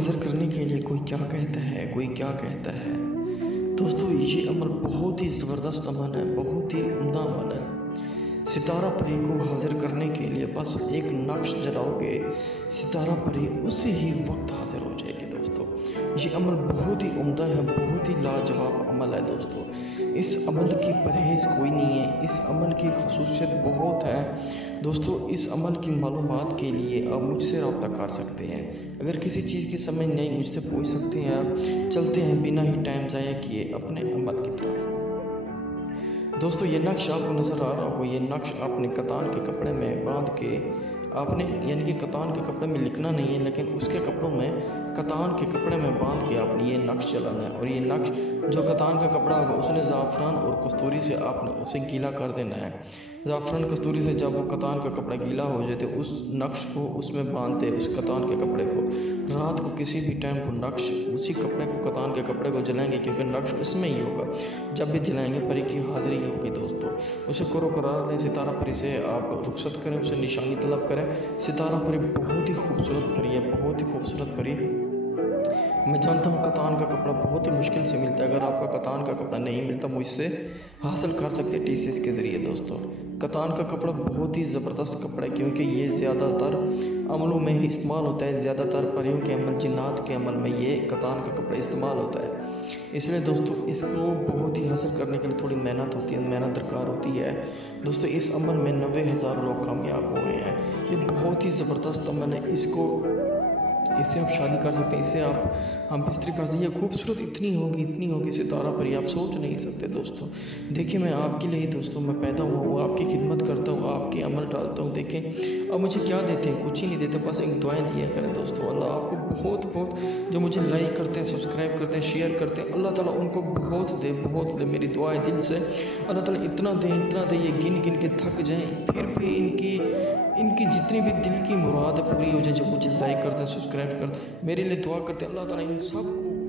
हासिल करने के लिए कोई क्या कहता है, कोई क्या कहता है। दोस्तों ये अमल बहुत ही ज़बरदस्त अमल है, बहुत ही उम्दा अमल है। सितारा परी को हाजिर करने के लिए बस एक नक्श जलाओगे, सितारा परी उसी ही वक्त हाजिर हो जाएगी। दोस्तों ये अमल बहुत ही उम्दा है, बहुत ही लाजवाब अमल है। दोस्तों इस अमल की परहेज़ कोई नहीं है, इस अमल की खसूसियत बहुत है। दोस्तों इस अमल की मालूमात के लिए आप मुझसे रब्ता कर सकते हैं। अगर किसी चीज़ की समझ नहीं, मुझसे पूछ सकते हैं आप। चलते हैं बिना ही टाइम ज़ाया किए अपने अमल की तरफ। दोस्तों ये नक्श आपको नज़र आ रहा हो, ये नक्श आपने कतान के कपड़े में बांध के, आपने यानी कि कतान के कपड़े में लिखना नहीं है, लेकिन उसके कपड़ों में कतान के कपड़े में बांध के आपने ये नक्श चलाना है। और ये नक्श जो कतान का कपड़ा होगा उसने ज़ाफ़रान और कस्तूरी से आपने उसे गीला कर देना है। ज़ाफ़रान कस्तूरी से जब वो कतान का कपड़ा गीला हो जाए तो उस नक्श को उसमें बांधते, उस कतान के कपड़े को रात को किसी भी टाइम वो नक्श उसी कपड़े को, कतान के कपड़े को जलाएंगे, क्योंकि नक्श उसमें ही होगा। जब भी जलाएंगे परी की हाजिरी होगी। दोस्तों उसे करो करार लें, सितारा परी से आप रुखसत करें, उसे निशानी तलब करें। सितारा परी बहुत ही खूबसूरत परी है, बहुत ही खूबसूरत परी। मैं जानता हूँ कतान का कपड़ा बहुत ही मुश्किल से मिलता है। अगर आपका कतान का कपड़ा नहीं मिलता, मुझसे हासिल कर सकते हैं TCS के ज़रिए। दोस्तों कतान का कपड़ा बहुत ही ज़बरदस्त कपड़ा है, क्योंकि ये ज़्यादातर अमलों में ही इस्तेमाल होता है। ज़्यादातर परियों के अमल, जिन्नात के अमल में ये कतान का कपड़ा इस्तेमाल होता है। इसलिए दोस्तों इसको बहुत ही हासिल करने के लिए थोड़ी मेहनत होती है, मेहनत दरकार होती है। दोस्तों इस अमल में 90,000 लोग कामयाब हुए हैं। ये बहुत ही ज़बरदस्त अमल है। इससे आप शादी कर सकते हैं, इससे आप बिस्तरी कर सकते हैं। खूबसूरत इतनी होगी सितारा परी, आप सोच नहीं सकते। दोस्तों देखिए मैं आपके लिए दोस्तों मैं पैदा हुआ हूँ, आपकी खिदमत करता हूँ, आपके अमल डालता हूँ। देखें अब मुझे क्या देते हैं, कुछ ही नहीं देते, बस एक दुआएं दिया करें। दोस्तों अल्लाह आपको बहुत जो मुझे लाइक करते हैं, सब्सक्राइब करते हैं, शेयर करते हैं, अल्लाह ताला उनको बहुत दे। मेरी दुआएं दिल से अल्लाह ताला इतना दे, ये गिन गिन के थक जाएं, फिर भी इनकी जितनी भी दिल की मुराद पूरी हो जाए। जो मुझे लाइक करते हैं, सब्सक्राइब करते हैं, मेरे लिए दुआ करते हैं, अल्लाह ताला इन सब को